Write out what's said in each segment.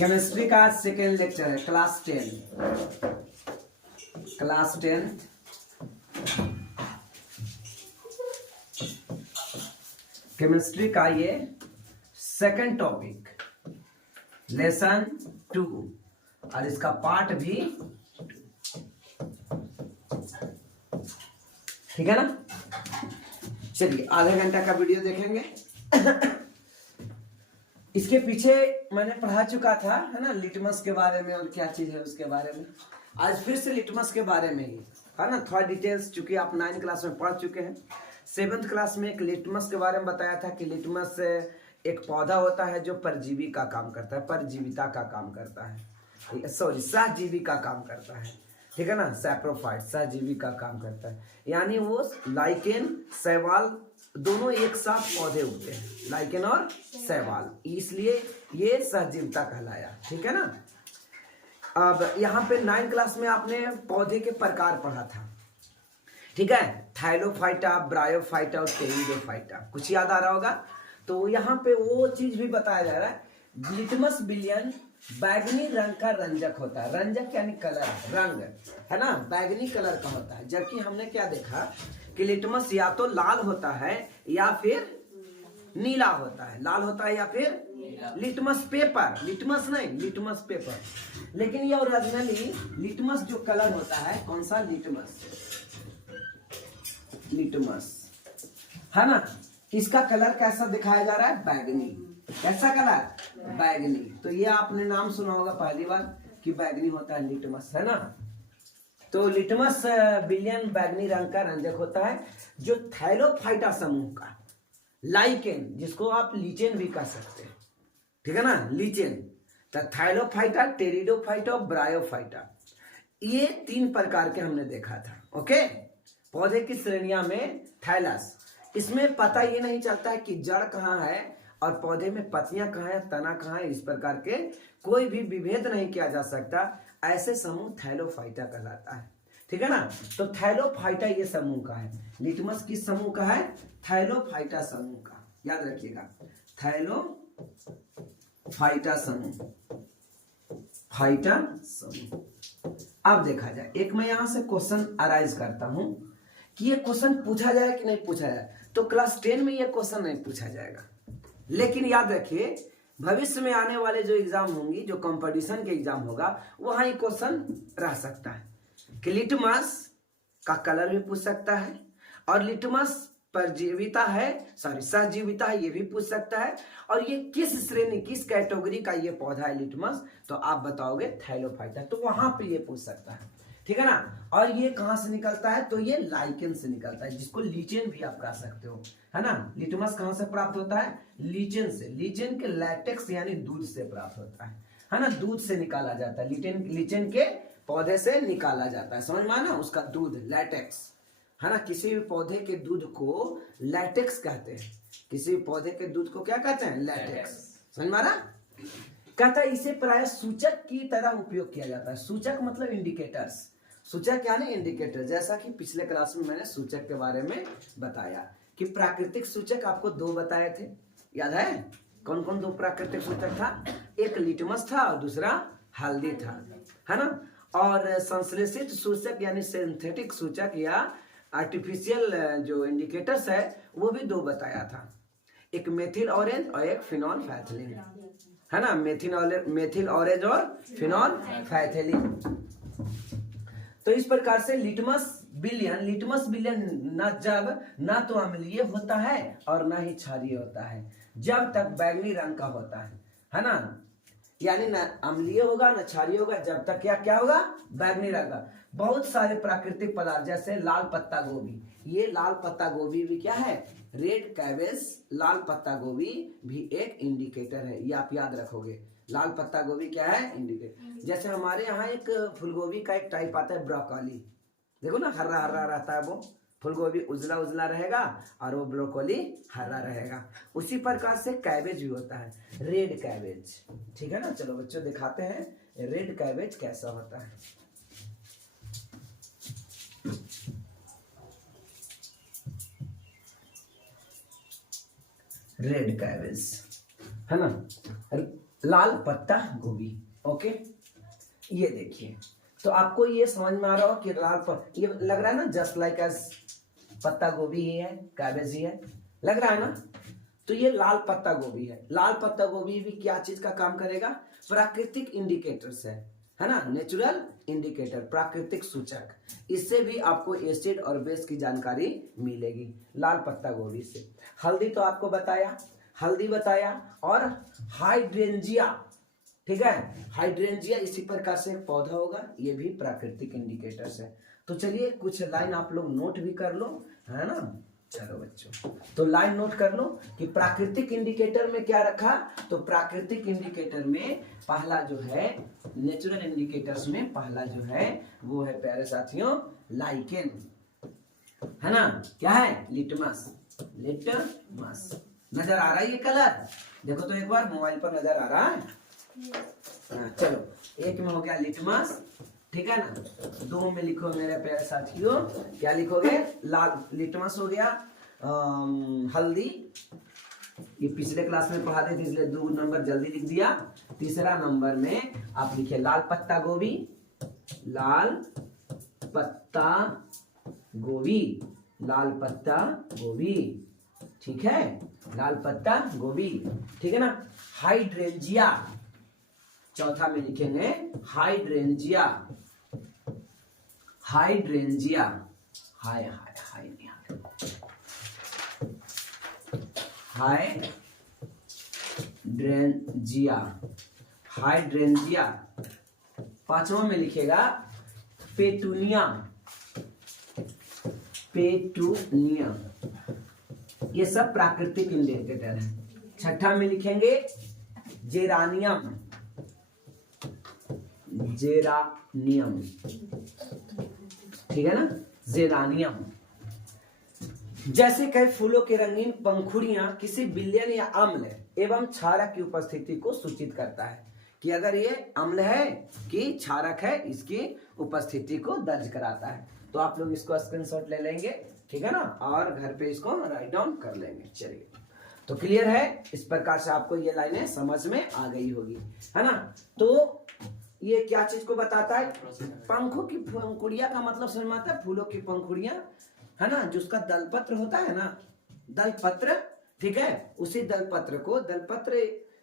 Chemistry का second lecture है, class 10। Chemistry का ये सेकंड टॉपिक, लेसन 2, और इसका पार्ट भी, ठीक है ना। चलिए आधे घंटा का वीडियो देखेंगे। इसके पीछे मैंने पढ़ा चुका था, है ना, लिटमस के बारे में और क्या चीज है उसके बारे में। आज फिर से लिटमस के बारे में ही, है ना, थोड़ा डिटेल्स, चूंकि आप 9th क्लास में पढ़ चुके हैं। 7th क्लास में एक लिटमस के बारे में बताया था कि लिटमस एक पौधा होता है जो परजीवी का काम करता है, परजीविता का काम करता है, सॉरी सहजीवी का काम करता है, ठीक है ना। सैप्रोफाइट सहजीवी का काम करता है, यानी वो लाइकेन शैवाल दोनों एक साथ पौधे उगते हैं, लाइकेन और शैवाल, इसलिए ये सहजीविता कहलाया, ठीक है ना। अब यहाँ पे 9th क्लास में आपने पौधे के प्रकार पढ़ा था, ठीक है, थाइलोफाइटा, ब्रायोफाइटा और टेरिडोफाइटा, कुछ याद आ रहा होगा। तो यहाँ पे वो चीज भी बताया जा रहा है, लिटमस विलियन बैगनी रंग का रंजक होता है, रंजक यानी कलर, रंग, है ना, बैगनी कलर का होता है। जबकि हमने क्या देखा कि लिटमस या तो लाल होता है या फिर नीला होता है, लाल होता है या फिर लिटमस पेपर, लिटमस नहीं, लिटमस पेपर। लेकिन ये ओरिजिनली लिटमस जो कलर होता है, कौन सा, लिटमस, लिटमस, है ना, इसका कलर कैसा दिखाया जा रहा है, बैगनी। कैसा कलर, बैगनी। तो ये आपने नाम सुना होगा पहली बार कि बैगनी होता है लिटमस, है ना। तो लिटमस विलियन बैगनी रंग का रंजक होता है जो थाइलोफाइटा समूह का, लाइकेन, जिसको आप लीचेन भी कह सकते हैं, ठीक है ना, लीचेन, तो थाइलोफाइटा, टेरिडोफाइटा और ब्रायोफाइटा, ये 3 प्रकार के हमने देखा था। ओके, पौधे की श्रेणियां में थैलस, इसमें पता ये नहीं चलता है कि जड़ कहाँ है और पौधे में पत्तियां कहाँ है, तना कहाँ है, इस प्रकार के कोई भी विभेद नहीं किया जा सकता, ऐसे समूह थैलोफाइटा कहलाता है, ठीक है ना। तो थैलोफाइटा ये समूह का है, लिटमस किस समूह का है, थैलोफाइटा समूह का, याद रखिएगा, थैलोफाइटा समूह, फाइटा समूह। अब देखा जाए, एक मैं यहां से क्वेश्चन अराइज करता हूं कि ये क्वेश्चन पूछा जाए कि नहीं पूछा जाए। तो क्लास 10 में ये क्वेश्चन नहीं पूछा जाएगा, लेकिन याद रखिए भविष्य में आने वाले जो एग्जाम होंगी, जो कंपटीशन के एग्जाम होगा, वहां ये क्वेश्चन रह सकता है कि लिटमस का कलर भी पूछ सकता है, और लिटमस परजीविता है, सॉरी सहजीविता है, ये भी पूछ सकता है, और ये किस श्रेणी, किस कैटेगरी का ये पौधा है लिटमस, तो आप बताओगे थैलोफाइटा, तो वहां पे ये पूछ सकता है, ठीक है ना। और ये कहां से निकलता है, तो ये लाइकेन से निकलता है, जिसको लीचेन भी आप कह सकते हो, है ना। लिटमस कहां से प्राप्त होता है, लीचेन से, लीचेन के लैटेक्स यानी दूध से प्राप्त होता है ना, दूध से निकाला जाता है, लीचेन के पौधे से निकाला जाता है, समझ में आना, उसका दूध लैटेक्स, है ना। किसी भी पौधे के दूध को लैटेक्स कहते हैं, किसी भी पौधे के दूध को क्या कहते हैं, लैटेक्स, समझ में आ रहा। कहता है इसे प्राय सूचक की तरह उपयोग किया जाता है, सूचक मतलब इंडिकेटर्स, सूचक यानी इंडिकेटर, जैसा कि पिछले क्लास में मैंने सूचक के बारे में बताया कि प्राकृतिक सूचक आपको 2 बताए थे, याद है, कौन कौन 2 प्राकृतिक सूचक था, एक लिटमस था और दूसरा हल्दी था, है ना। और संश्लेषित सूचक यानी सिंथेटिक सूचक या आर्टिफिशियल जो इंडिकेटर्स है, वो भी 2 बताया था, एक मेथिल ऑरेंज और एक फिनॉल फैथिलीन, है ना, मेथिल ऑरेंज और फिनॉल फैथिलीन। तो इस प्रकार से लिटमस विलियन न तो अम्लीय होता है और ना ही क्षारीय होता है, जब तक बैगनी रंग का होता है ना, यानी न अम्लीय होगा न क्षारीय होगा, जब तक क्या होगा, बैगनी रंग का। बहुत सारे प्राकृतिक पदार्थ जैसे लाल पत्ता गोभी, ये लाल पत्ता गोभी भी क्या है, रेड कैबेज, लाल पत्ता गोभी भी एक इंडिकेटर है, ये आप याद रखोगे, लाल पत्ता गोभी क्या है, इंडिकेटर। जैसे हमारे यहाँ एक फूलगोभी का एक टाइप आता है ब्रोकोली, देखो ना, हरा हरा रहता है वो, फूलगोभी उजला उजला रहेगा और वो ब्रोकोली हरा रहेगा। उसी प्रकार से कैबेज भी होता है, रेड कैबेज, ठीक है ना। चलो बच्चों दिखाते हैं रेड कैबेज कैसा होता है। रेड कैबेज, है ना, लाल पत्ता गोभी। ओके, ये देखिए, तो आपको ये समझ में आ रहा हो कि ये लग रहा है ना जस्ट लाइक एज पत्ता गोभी ही है, कैबेज ही है, लग रहा है ना। तो ये लाल पत्ता गोभी है। लाल पत्ता गोभी भी क्या चीज का काम करेगा? प्राकृतिक इंडिकेटर्स है ना, नेचुरल इंडिकेटर, प्राकृतिक सूचक। इससे भी आपको एसिड और बेस की जानकारी मिलेगी लाल पत्ता गोभी से। हल्दी तो आपको बताया, हल्दी बताया, और हाइड्रेंजिया, ठीक है, हाइड्रेंजिया इसी प्रकार से एक पौधा होगा, ये भी प्राकृतिक इंडिकेटर्स है। तो चलिए कुछ लाइन आप लोग नोट भी कर लो, है ना। चलो बच्चों, तो लाइन नोट कर लो कि प्राकृतिक इंडिकेटर में क्या रखा। तो प्राकृतिक इंडिकेटर में पहला जो है, नेचुरल इंडिकेटर्स में पहला जो है वो है प्यारे साथियों लाइकेन, है ना। क्या है? लिटमस। लिटमस नजर आ रहा है ये कलर? देखो तो एक बार मोबाइल पर नजर आ रहा है। चलो, एक में हो गया लिटमस, ठीक है ना। दो में लिखो मेरे प्यारे साथियों, क्या लिखोगे? लाल लिटमस हो गया। हल्दी, ये पिछले क्लास में पढ़ाते थे इसलिए 2 नंबर जल्दी लिख दिया। तीसरा नंबर में आप लिखिए लाल पत्ता गोभी, लाल पत्ता गोभी, लाल पत्ता गोभी, ठीक है, लाल पत्ता गोभी, ठीक है ना। हाइड्रेंजिया, चौथा में लिखेंगे हाइड्रेंजिया, हाइड्रेंजिया, हाय हाय हाय हाइड्रेंजिया, हाइड्रेंजिया। पांचवा में लिखेगा पेटूनिया, पेटूनिया, ये सब प्राकृतिक इंडिकेटर है। छठा में लिखेंगे जेरानियम, जेरानियम, ठीक है ना, जेरानियम। जैसे कई फूलों के रंगीन पंखुड़ियां किसी विलयन या अम्ल एवं क्षारक की उपस्थिति को सूचित करता है, कि अगर ये अम्ल है कि क्षारक है, इसकी उपस्थिति को दर्ज कराता है। तो आप लोग इसको स्क्रीनशॉट ले लेंगे, ठीक है ना, और घर पे इसको राइट डाउन कर लेंगे। चलिए, तो क्लियर है, इस प्रकार से आपको ये लाइनें समझ में आ गई होगी, है ना। तो ये क्या चीज को बताता है? पंखों की पंखुड़िया का मतलब समझ में आता है, फूलों की पंखुड़िया, है ना, जिसका दलपत्र होता है ना, दलपत्र, ठीक है, उसी दलपत्र को, दलपत्र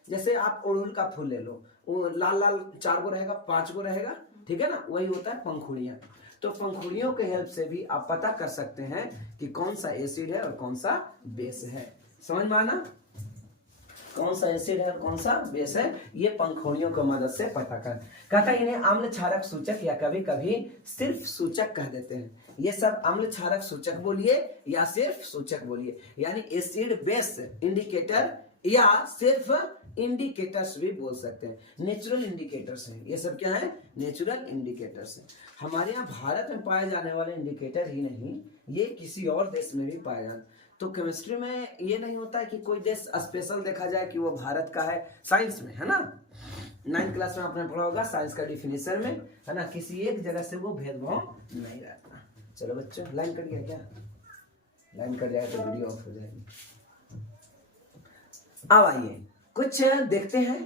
जैसे आप अड़हुल का फूल ले लो, वो लाल लाल 4 गो रहेगा, 5 गो रहेगा, ठीक है ना, वही होता है पंखुड़िया। तो पंखुड़ियों के हेल्प से भी आप पता कर सकते हैं कि कौन सा एसिड है और कौन सा बेस है। समझ में आना, कौन सा एसिड है और कौन सा बेस है, ये पंखुड़ियों की मदद से पता कर। कहता है इन्हें अम्ल क्षारक सूचक या कभी कभी सिर्फ सूचक कह देते हैं। ये सब अम्ल क्षारक सूचक बोलिए या सिर्फ सूचक बोलिए, यानी एसिड बेस इंडिकेटर या सिर्फ इंडिकेटर्स भी बोल सकते हैं। नेचुरल इंडिकेटर्स हैं ये सब, क्या है? नेचुरल इंडिकेटर्स हैं। हमारे यहाँ भारत में पाए जाने वाले इंडिकेटर ही नहीं, ये किसी और देश में भी पाए जाते। तो केमिस्ट्री में ये नहीं होता है कि कोई देश स्पेशल देखा जाए कि वो भारत का है, साइंस में, है ना, 9th क्लास में आपने पढ़ा होगा साइंस का डिफिनेशन में, है ना, किसी एक जगह से वो भेदभाव नहीं रहता। चलो बच्चों, लाइन कट गया क्या? लाइन कट जाए तो वीडियो ऑफ हो जाएगी। अब आइए कुछ देखते हैं,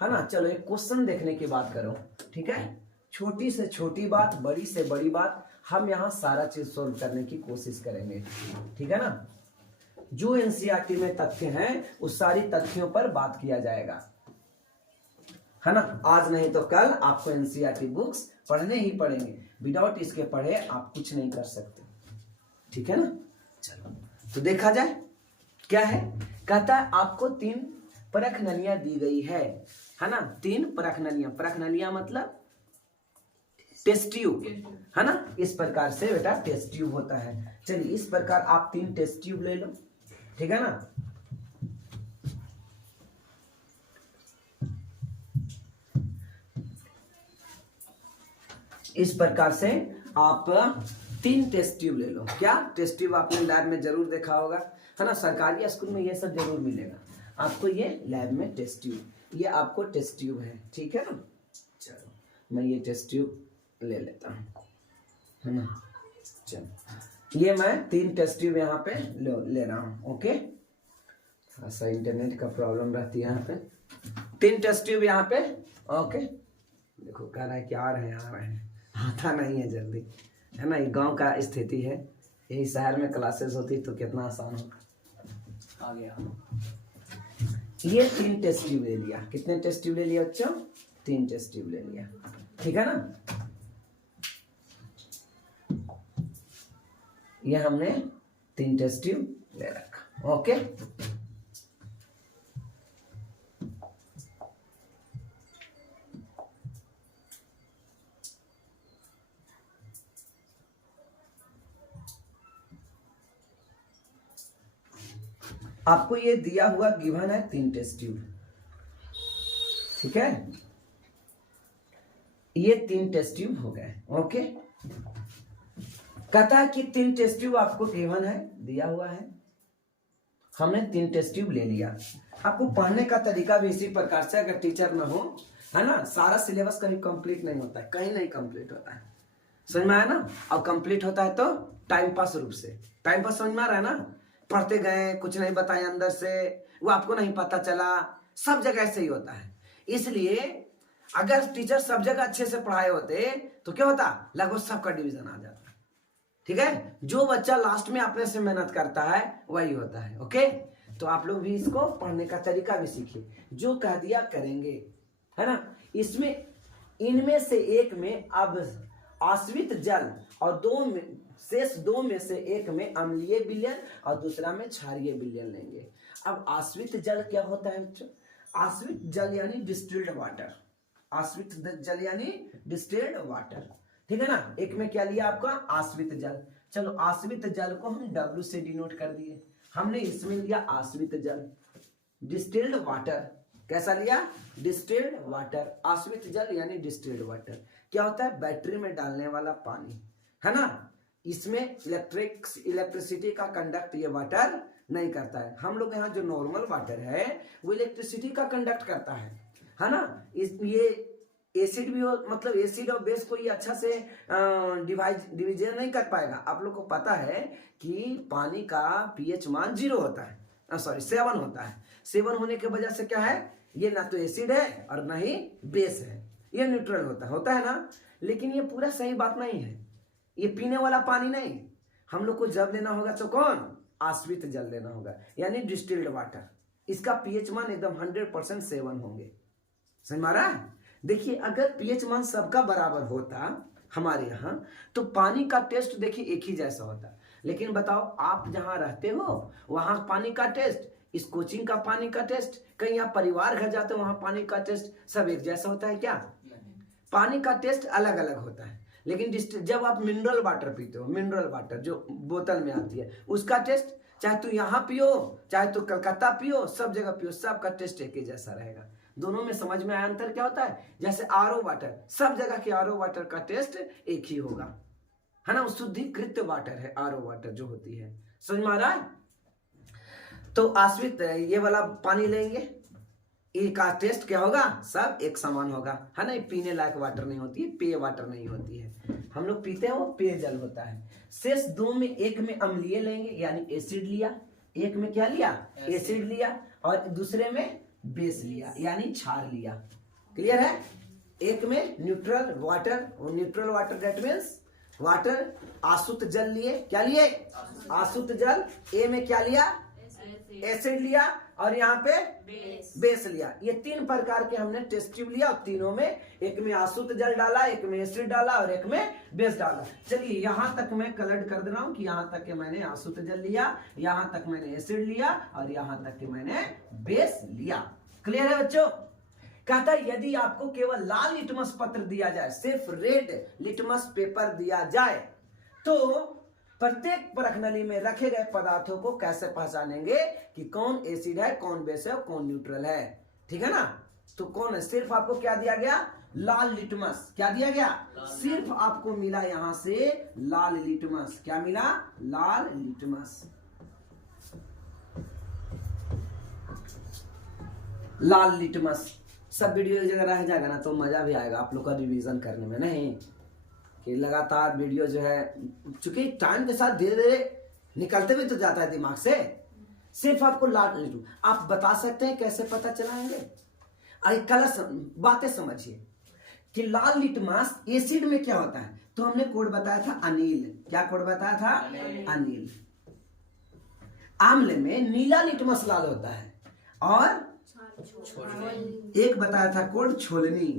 है ना। चलो एक क्वेश्चन देखने की बात करो, ठीक है, छोटी से छोटी बात, बड़ी से बड़ी बात, हम यहाँ सारा चीज सोल्व करने की कोशिश करेंगे, ठीक है ना। जो एनसीईआरटी में तथ्य हैं उस सारी तथ्यों पर बात किया जाएगा, है ना। आज नहीं तो कल आपको एनसीईआरटी बुक्स पढ़ने ही पड़ेंगे, विदाउट इसके पढ़े आप कुछ नहीं कर सकते, ठीक है ना। चलो तो देखा जाए क्या है। कहता है आपको 3 परख नलियां दी गई है ना, 3 परख नलियां, परख नलियां मतलब टेस्ट ट्यूब, है ना। इस प्रकार से बेटा टेस्ट ट्यूब होता है। चलिए इस प्रकार आप 3 टेस्ट ट्यूब ले लो, ठीक है ना। इस प्रकार से आप 3 टेस्ट ट्यूब ले लो। क्या टेस्ट ट्यूब आपने लैब में जरूर देखा होगा, है ना, सरकारी स्कूल में ये सब जरूर मिलेगा आपको, ये लैब में टेस्ट ट्यूब, ये आपको टेस्ट ट्यूब है, ठीक है ना। चलो मैं ये टेस्ट ट्यूब ले लेता हूँ, है ना। चलो ये मैं 3 टेस्ट ट्यूब यहाँ पे ले रहा हूँ। ओके, थोड़ा सा इंटरनेट का प्रॉब्लम रहती है यहाँ पे। 3 टेस्ट ट्यूब यहाँ पे। ओके, देखो कह रहा है कि आ रहे हैं, आता नहीं है जल्दी, है ना। ये गांव का स्थिति है, यही शहर में क्लासेस होती तो कितना आसान होगा। आ गया। ये 3 टेस्ट ट्यूब ले लिया। कितने टेस्ट ट्यूब ले लिया बच्चों? 3 टेस्ट ट्यूब ले लिया, ठीक है ना। ये हमने 3 टेस्ट ट्यूब ले रखा। ओके, आपको ये दिया हुआ गिवन है 3 टेस्ट ट्यूब, ठीक है। ये 3 टेस्ट ट्यूब हो गए। ओके, कहता है कि 3 टेस्ट ट्यूब आपको गिवन है, दिया हुआ है, हमने 3 टेस्ट ट्यूब ले लिया। आपको पढ़ने का तरीका भी इसी प्रकार से, अगर टीचर ना हो, है ना, सारा सिलेबस कहीं कंप्लीट नहीं होता है, कहीं नहीं कंप्लीट होता है, समझ में आया ना। और कंप्लीट होता है तो टाइम पास रूप से, टाइम पास समझ में आ रहा है ना। पढ़ते गए, कुछ नहीं बताया अंदर से, वो आपको नहीं पता चला, सब जगह ऐसे ही होता है। इसलिए अगर टीचर सब जगह अच्छे से पढ़ाए होते तो क्या होता, लगभग सबका डिवीजन आ जाता, ठीक है। जो बच्चा लास्ट में अपने से मेहनत करता है वही होता है। ओके, तो आप लोग भी इसको पढ़ने का तरीका भी सीखिए, जो कह दिया करेंगे, है ना। इसमें इनमें से एक में अब आश्रित जल और शेष 2 में से एक में अम्लीय विलयन और दूसरा में क्षारीय विलयन लेंगे। अब आश्रित जल क्या होता है बच्चों? आश्रित जल यानी डिस्टिल्ड वाटर, आश्रित जल यानी डिस्टिल्ड वाटर, ठीक है ना। एक में क्या लिया आपका? आश्रित जल। चलो आश्रित जल को हम W से डिनोट कर दिए, हमने इसमें लिया आश्रित जल, डिस्टिल्ड वाटर। कैसा लिया? Distilled water. आश्रित जल यानी डिस्टिल्ड वाटर क्या होता है? बैटरी में डालने वाला पानी, है ना। इसमें इलेक्ट्रिसिटी का कंडक्ट ये वाटर नहीं करता है। हम लोग यहाँ जो नॉर्मल वाटर है वो इलेक्ट्रिसिटी का कंडक्ट करता है ना। ये एसिड भी हो, मतलब एसिड और बेस को ये अच्छा से डिवीजन नहीं कर पाएगा। आप लोग को पता है कि पानी का पीएच मान 0 होता है, 7 होता है। 7 होने की वजह से क्या है, ये ना तो एसिड है और ना ही बेस है, ये न्यूट्रल होता है ना। लेकिन ये पूरा सही बात नहीं है, ये पीने वाला पानी नहीं। हम लोग को जब लेना होगा तो कौन? आश्रित जल लेना होगा, यानी डिस्टिल्ड वाटर। इसका पीएच मान एकदम 100% 7 होंगे, समझ में आ रहा है। देखिए अगर पीएच मान सबका बराबर होता हमारे यहाँ तो पानी का टेस्ट देखिए एक ही जैसा होता। लेकिन बताओ आप जहाँ रहते हो वहाँ पानी का टेस्ट, इस कोचिंग का पानी का टेस्ट, कहीं आप परिवार घर जाते हो वहाँ पानी का टेस्ट सब एक जैसा होता है क्या? पानी का टेस्ट अलग अलग होता है। लेकिन जब आप मिनरल वाटर पीते हो, मिनरल वाटर जो बोतल में आती है, उसका टेस्ट चाहे तो यहाँ पियो चाहे तो कलकत्ता पियो, सब जगह पियो, सबका टेस्ट एक ही जैसा रहेगा। दोनों में समझ में आया अंतर क्या होता है? जैसे आरओ वाटर, सब जगह के आरओ वाटर का टेस्ट एक ही होगा, है ना। शुद्धिकृत वाटर है आरओ वाटर जो होती है, समझ में आ रहा है। तो आश्रित ये वाला पानी लेंगे, इनका टेस्ट क्या होगा? सब एक समान होगा, है ना। पीने लायक वाटर नहीं होती है, पेय वाटर नहीं होती है। हम लोग पीते हैं वो पेय जल होता है। शेष 2 में एक में अम्लीय लेंगे यानी एसिड लिया, एक में क्या लिया? एसिड लिया, और दूसरे में बेस लिया यानी क्षार लिया। क्लियर है? एक में neutral water, neutral water that means water. आसुत जल लिए, क्या लिए? आसुत जल। ए में क्या लिया? एसिड लिया, और यहाँ पे बेस लिया। ये 3 प्रकार के हमने टेस्ट ट्यूब लिया, और तीनों में एक में आसुत जल डाला, एक में एसिड डाला और एक में बेस डाला। चलिए यहाँ तक मैं कलर कर दे रहा हूँ कि यहाँ तक के मैंने आसुत जल लिया, यहाँ तक मैंने एसिड लिया और यहाँ तक के मैंने बेस लिया। क्लियर है बच्चों? कहता है यदि आपको केवल लाल लिटमस पत्र दिया जाए, सिर्फ रेड लिटमस पेपर दिया जाए, तो प्रत्येक परख नली में रखे गए पदार्थों को कैसे पहचानेंगे कि कौन एसिड है, कौन बेस है और कौन न्यूट्रल है? ठीक है ना। तो कौन है? सिर्फ आपको क्या दिया गया? लाल लिटमस। क्या दिया गया? सिर्फ आपको मिला यहां से लाल लिटमस। क्या मिला? लाल लिटमस। लाल लिटमस। सब वीडियो जगह रह जाएगा ना तो मजा भी आएगा आप लोग का रिवीजन करने में, नहीं कि लगातार वीडियो जो है, चूंकि टाइम के साथ धीरे धीरे निकलते भी तो जाता है दिमाग से। सिर्फ आपको लाल लिटमस। आप बता सकते हैं कैसे पता चलाएंगे? कलर बातें समझिए कि लाल लिटमस एसिड में क्या होता है, तो हमने कोड बताया था अनिल। क्या कोड बताया था? अनिल। आम्ल में नीला लिटमस लाल होता है, और एक बताया था कोड छोलनी,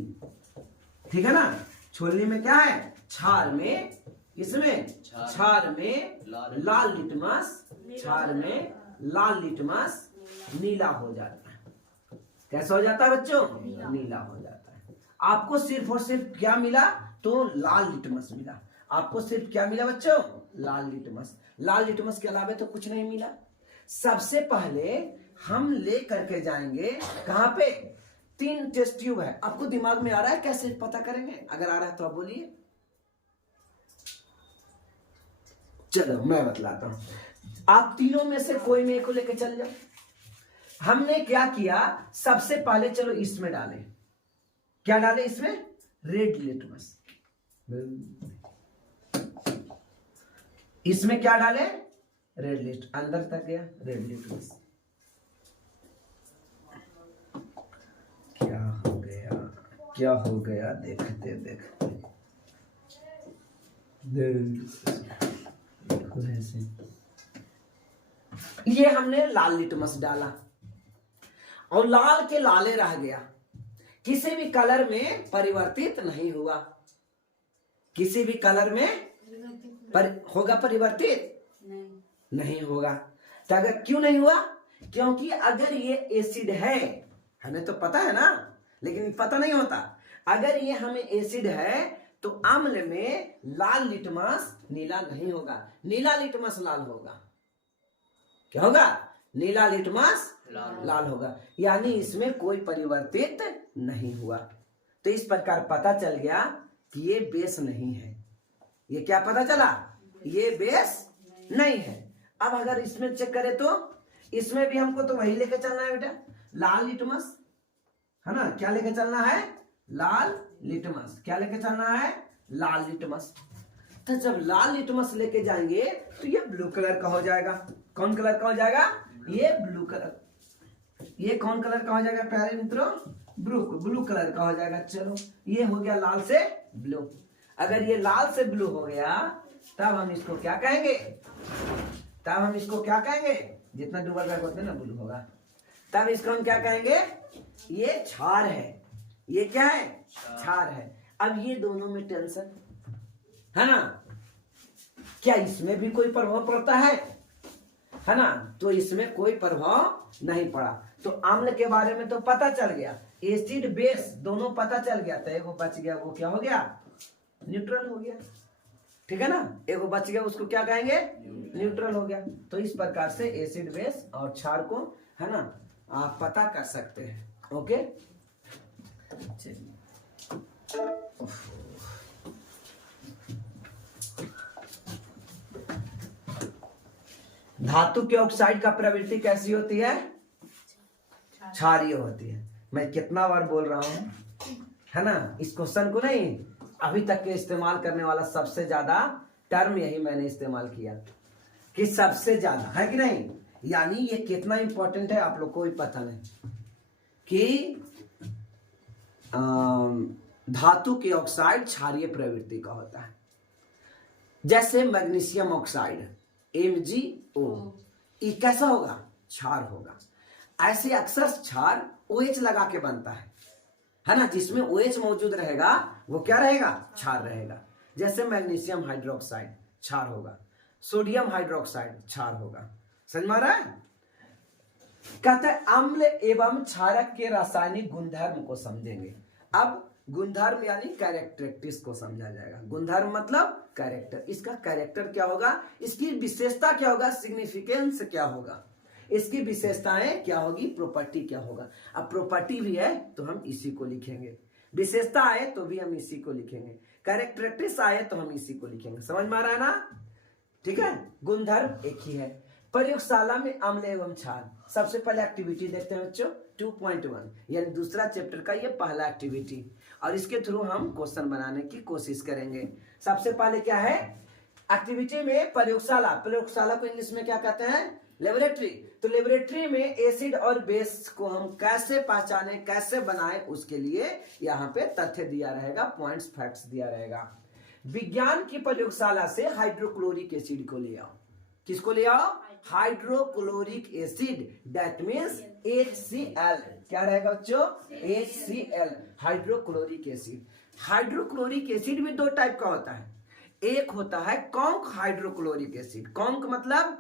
ठीक है ना। छोलनी में क्या है? क्षार में, इसमें क्षार में लाल लिटमस, क्षार में लाल लिटमस नीला हो जाता है। कैसा हो जाता है बच्चों? नीला हो जाता है। आपको सिर्फ और सिर्फ क्या मिला? तो लाल लिटमस मिला। आपको सिर्फ क्या मिला बच्चों? लाल लिटमस। लाल लिटमस के अलावा तो कुछ नहीं मिला। सबसे पहले हम ले करके जाएंगे कहां पे? 3 टेस्ट ट्यूब है। आपको दिमाग में आ रहा है कैसे पता करेंगे? अगर आ रहा है तो आप बोलिए। चलो मैं बतलाता हूं, आप तीनों में से कोई में एक को लेकर चल जाओ। हमने क्या किया? सबसे पहले चलो इसमें डालें। क्या डालें इसमें? Red litmus. इसमें क्या डालें? Red lit. अंदर तक गया रेड लिटमस। क्या हो गया? क्या हो गया? देखते देखते ये हमने लाल लिटमस डाला और लाल के लाले रह गया, किसी भी कलर में परिवर्तित नहीं हुआ। किसी भी कलर में होगा परिवर्तित? नहीं होगा। तो अगर क्यों नहीं हुआ? क्योंकि अगर ये एसिड है, हमें तो पता है ना, लेकिन पता नहीं होता। अगर ये हमें एसिड है तो अम्ल में लाल लिटमस नीला नहीं होगा, नीला लिटमस लाल होगा। क्या होगा? नीला लिटमस लाल होगा, यानी इसमें कोई परिवर्तित नहीं हुआ। तो इस प्रकार पता चल गया कि ये बेस नहीं है। ये क्या पता चला? ये बेस नहीं है। अब अगर इसमें चेक करें तो इसमें भी हमको तो वही लेके चलना है बेटा, लाल लिटमस, है ना। क्या लेके चलना है? लाल लिटमस। क्या लेके चलना है? लाल लिटमस। तो जब लाल लिटमस लेके जाएंगे तो ये ब्लू कलर का हो जाएगा। कौन कलर का हो जाएगा? ये ब्लू कलर। ये कौन कलर का हो जाएगा प्यारे मित्रों? ब्लू कलर का हो जाएगा। चलो ये हो गया लाल से ब्लू। अगर ये लाल से ब्लू हो गया तब हम इसको क्या कहेंगे? तब हम इसको क्या कहेंगे? जितना डूबल बैग होते ना ब्लू होगा। तब इसको हम क्या कहेंगे? ये क्षार है। ये क्या है? क्षार है। अब ये दोनों में टेंशन है ना, क्या इसमें भी कोई प्रभाव पड़ता है ना? तो इसमें कोई प्रभाव नहीं पड़ा। तो अम्ल के बारे में तो पता चल गया, एसिड बेस दोनों पता चल गया। तो एगो बच गया, वो क्या हो गया? न्यूट्रल हो गया। ठीक है ना, एगो बच गया, उसको क्या कहेंगे? न्यूट्रल हो गया। तो इस प्रकार से एसिड बेस और क्षार को, है ना, आप पता कर सकते हैं। ओके, धातु के ऑक्साइड का प्रवृत्ति कैसी होती है? क्षारीय होती है। मैं कितना बार बोल रहा हूं, है ना। इस क्वेश्चन को नहीं, अभी तक के इस्तेमाल करने वाला सबसे ज्यादा टर्म यही मैंने इस्तेमाल किया कि सबसे ज्यादा, है कि नहीं। यानी ये कितना इंपॉर्टेंट है आप लोग को भी पता नहीं कि धातु के ऑक्साइड क्षारीय प्रवृत्ति का होता है। जैसे मैग्नीशियम ऑक्साइड MgO, ये कैसा होगा? क्षार होगा। ऐसे अक्सर क्षार OH लगा के बनता है ना। जिसमें OH मौजूद रहेगा वो क्या रहेगा? क्षार रहेगा। जैसे मैग्नीशियम हाइड्रोक्साइड क्षार होगा, सोडियम हाइड्रोक्साइड क्षार होगा। समझ में आ रहा है? कहते हैं अम्ल एवं क्षारक के रासायनिक गुणधर्म को समझेंगे। अब गुणधर्म यानी कैरेक्टरिस्टिक्स को समझा जाएगा। गुणधर्म मतलब कैरेक्टर। इसका कैरेक्टर क्या होगा? इसकी विशेषता क्या होगा? सिग्निफिकेंस क्या होगा? इसकी विशेषताएं क्या होगी? प्रॉपर्टी क्या होगा? अब प्रॉपर्टी भी है तो हम इसी को लिखेंगे, विशेषता आए तो भी हम इसी को लिखेंगे, कैरेक्टरिस्टिक्स आए तो हम इसी को लिखेंगे। समझ में आ रहा है ना? ठीक है, गुणधर्म एक ही है। प्रयोगशाला में अम्ल एवं क्षार। सबसे पहले एक्टिविटी देखते हैं बच्चों 2.1, यानी दूसरा चैप्टर का ये पहला एक्टिविटी, और इसके थ्रू हम क्वेश्चन बनाने की कोशिश करेंगे। सबसे पहले क्या है एक्टिविटी में? प्रयोगशाला। प्रयोगशाला को इंग्लिश में क्या कहते हैं? लेबोरेटरी। तो लेबोरेटरी में एसिड और बेस को हम कैसे पहचाने, कैसे बनाए, उसके लिए यहाँ पे तथ्य दिया रहेगा, पॉइंट्स, फैक्ट्स दिया रहेगा। विज्ञान की प्रयोगशाला से हाइड्रोक्लोरिक एसिड को ले आओ। किसको ले आओ? Hydrochloric acid, that means HCl। क्या रहेगा बच्चों? HCl, hydrochloric acid. Hydrochloric acid भी दो टाइप का होता है। एक होता है कॉन्क हाइड्रोक्लोरिक एसिड। कॉन्क मतलब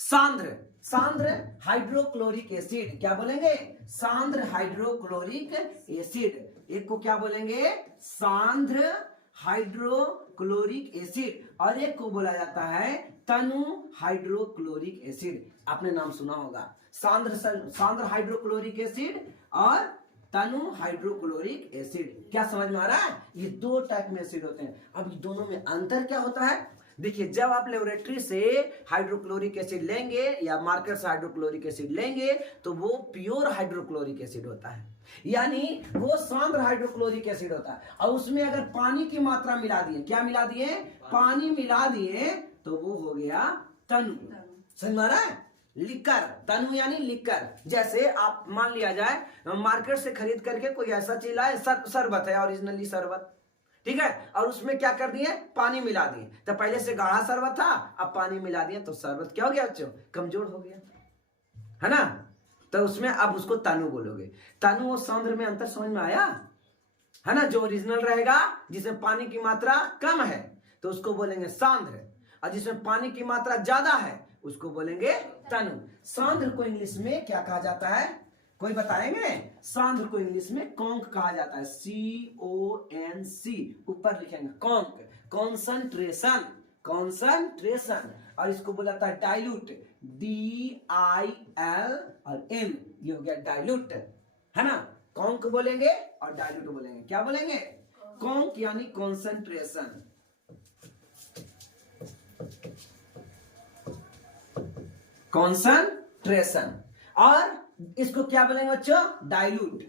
सांद्र, सांद्र हाइड्रोक्लोरिक एसिड। क्या बोलेंगे? सांद्र हाइड्रोक्लोरिक एसिड। एक को क्या बोलेंगे? सांद्र हाइड्रोक्लोरिक एसिड। और एक को बोला जाता है तनु हाइड्रोक्लोरिक एसिड। आपने नाम सुना होगा, सांद्र हाइड्रोक्लोरिक एसिड और तनु हाइड्रोक्लोरिक एसिड। क्या समझ में आ रहा है? ये दो टाइप में एसिड होते हैं। अब दोनों में अंतर क्या होता है? देखिए, जब आप लेबोरेटरी से हाइड्रोक्लोरिक एसिड लेंगे या मार्केट से हाइड्रोक्लोरिक एसिड लेंगे तो वो प्योर हाइड्रोक्लोरिक एसिड होता है, यानी वो सांद्र हाइड्रोक्लोरिक एसिड होता है। और उसमें अगर पानी की मात्रा मिला दिए, क्या मिला दिए? पानी मिला दिए, तो वो हो गया तनु। समझ में आ रहा है? लिकर, तनु यानी लिकर। जैसे आप मान लिया जाए मार्केट से खरीद करके कोई ऐसा चीज लाए, शरबत है, ओरिजिनली शरबत, ठीक है, और उसमें क्या कर दिए? पानी मिला दिए। तो पहले से गाढ़ा शरबत था, अब पानी मिला दिए तो शरबत क्या हो गया बच्चों? कमजोर हो गया, है ना? तो उसमें अब उसको तनु बोलोगे। तनु और सांद्र में अंतर समझ में आया, है ना? जो ओरिजिनल रहेगा, जिसमें पानी की मात्रा कम है, तो उसको बोलेंगे सांद्र, और जिसमें पानी की मात्रा ज्यादा है उसको बोलेंगे तनु। सांद्र को इंग्लिश में क्या कहा जाता है? कोई बताएंगे? सांद्र को इंग्लिश में कॉन्क कहा जाता है, CONC, ऊपर लिखेंगे कॉन्क, कॉन्सेंट्रेशन, कॉन्सेंट्रेशन। और इसको बोला था डाइल्यूट, DIL और M, ये हो गया डाइल्यूट, है ना? कॉन्क बोलेंगे और डाइल्यूट बोलेंगे। क्या बोलेंगे? कॉन्क यानी कॉन्सेंट्रेशन, कॉन्सेंट्रेशन। और इसको क्या बोलेंगे बच्चों? डाइल्यूट।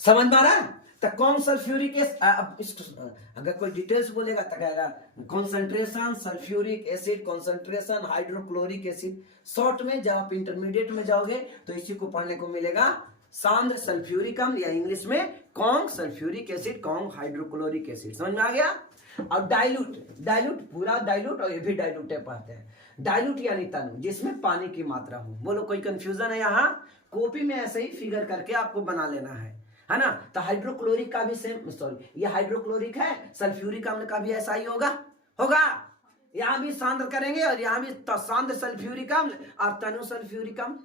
समझ में आ रहा है? तो कौन सल्फ्यूरिक एसिड, अगर कोई डिटेल्स बोलेगा तो कहेगा concentration sulphuric acid, concentration hydrochloric acid. Short में जब आप इंटरमीडिएट में जाओगे तो इसी को पढ़ने को मिलेगा, सांद्र सल्फ्यूरिक अम्ल, या इंग्लिश में conc sulphuric acid, conc hydrochloric acid. समझ में आ गया? और डाइल्यूट, डाइल्यूट पूरा डाइल्यूट और ये भी डाइल्यूट पढ़ते हैं। डाइल्यूट यानी तनु, जिसमें पानी की मात्रा हो। बोलो कोई कंफ्यूजन है यहाँ? कॉपी में ऐसे ही फिगर करके आपको बना लेना है ना? तो हाइड्रोक्लोरिक का भी सेम, सॉरी ये हाइड्रोक्लोरिक है, सल्फ्यूरिक अम्ल का भी ऐसा ही होगा, होगा। यहाँ भी सांद्र करेंगे और यहाँ भी सांद्र सल्फ्यूरिक अम्ल और तनु सल्फ्यूरिक अम्ल।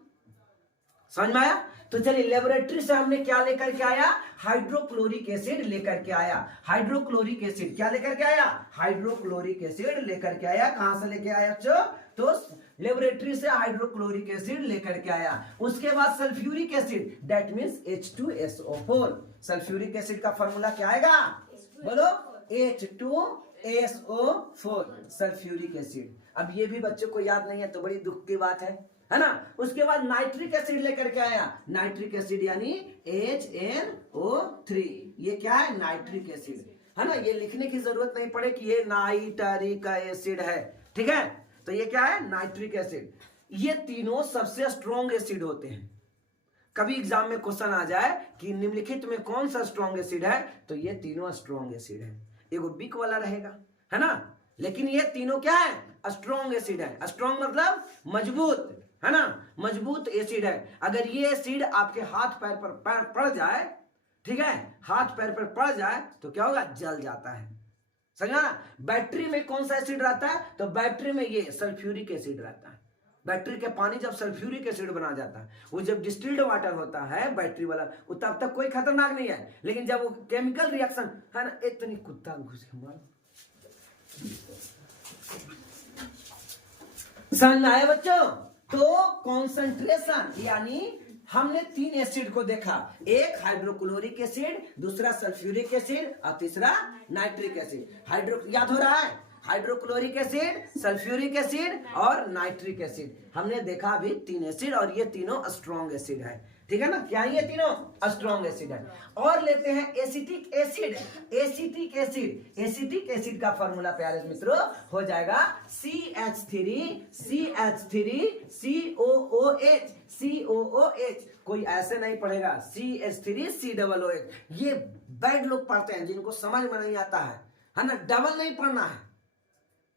समझ में आया? तो चलिए, लेबोरेटरी से हमने क्या लेकर के आया? हाइड्रोक्लोरिक एसिड लेकर के आया। हाइड्रोक्लोरिक एसिड क्या लेकर के आया? हाइड्रोक्लोरिक एसिड लेकर के आया। कहां से लेके आया बच्चों? तो लेबोरेटरी से हाइड्रोक्लोरिक एसिड लेकर के आया। उसके बाद sulphuric acid, that means H2SO4। Sulphuric acid का फॉर्मूला क्या आएगा? बोलो, H2SO4, सल्फ्यूरिक एसिड। अब ये भी बच्चों को याद नहीं है तो बड़ी दुख की बात है ना? उसके बाद नाइट्रिक एसिड लेकर के आया। नाइट्रिक एसिड यानी HNO3। ये क्या है? नाइट्रिक एसिड, है ना? ये लिखने की जरूरत नहीं पड़े कि ये नाइट्रिक एसिड है, ठीक है? तो ये क्या है? Nitric acid. ये तीनों सबसे स्ट्रॉन्ग एसिड होते हैं। कभी एग्जाम में क्वेश्चन आ जाए कि निम्नलिखित में कौन सा स्ट्रॉन्ग एसिड है, तो ये तीनों स्ट्रॉन्ग एसिड है। एगो बिक वाला रहेगा, है ना? लेकिन ये तीनों क्या है? स्ट्रॉन्ग एसिड है। स्ट्रॉन्ग मतलब मजबूत, है ना? मजबूत एसिड है। अगर ये एसिड आपके हाथ पैर पर पड़ जाए, ठीक है, हाथ पैर पर पड़ जाए तो क्या होगा? जल जाता है। समझा? बैटरी में कौन सा एसिड रहता है? तो बैटरी में ये सल्फ्यूरिक एसिड रहता है। बैटरी के पानी जब सल्फ्यूरिक एसिड बना जाता है, वो जब डिस्टिल्ड वाटर होता है बैटरी वाला, वो तब तक कोई खतरनाक नहीं है। लेकिन जब वो केमिकल रिएक्शन, है ना, इतनी कुत्ता घुस के मारो। समझ आए बच्चों? तो कॉन्सेंट्रेशन यानी हमने तीन एसिड को देखा, एक हाइड्रोक्लोरिक एसिड, दूसरा सल्फ्यूरिक एसिड और तीसरा नाइट्रिक एसिड। याद हो रहा है? हाइड्रोक्लोरिक एसिड, सल्फ्यूरिक एसिड और नाइट्रिक एसिड। हमने देखा अभी तीन एसिड और ये तीनों स्ट्रॉन्ग एसिड है, ठीक है ना, क्या ये तीनों स्ट्रॉन्ग एसिड है। और लेते हैं acetic acid. Acetic acid, acetic acid का फॉर्मूला प्यारे मित्रों हो जाएगा CH3COOH। COOH कोई ऐसे नहीं पढ़ेगा CH3COOH, ये बैड लोग पढ़ते हैं जिनको समझ में नहीं आता है ना। डबल नहीं पढ़ना है,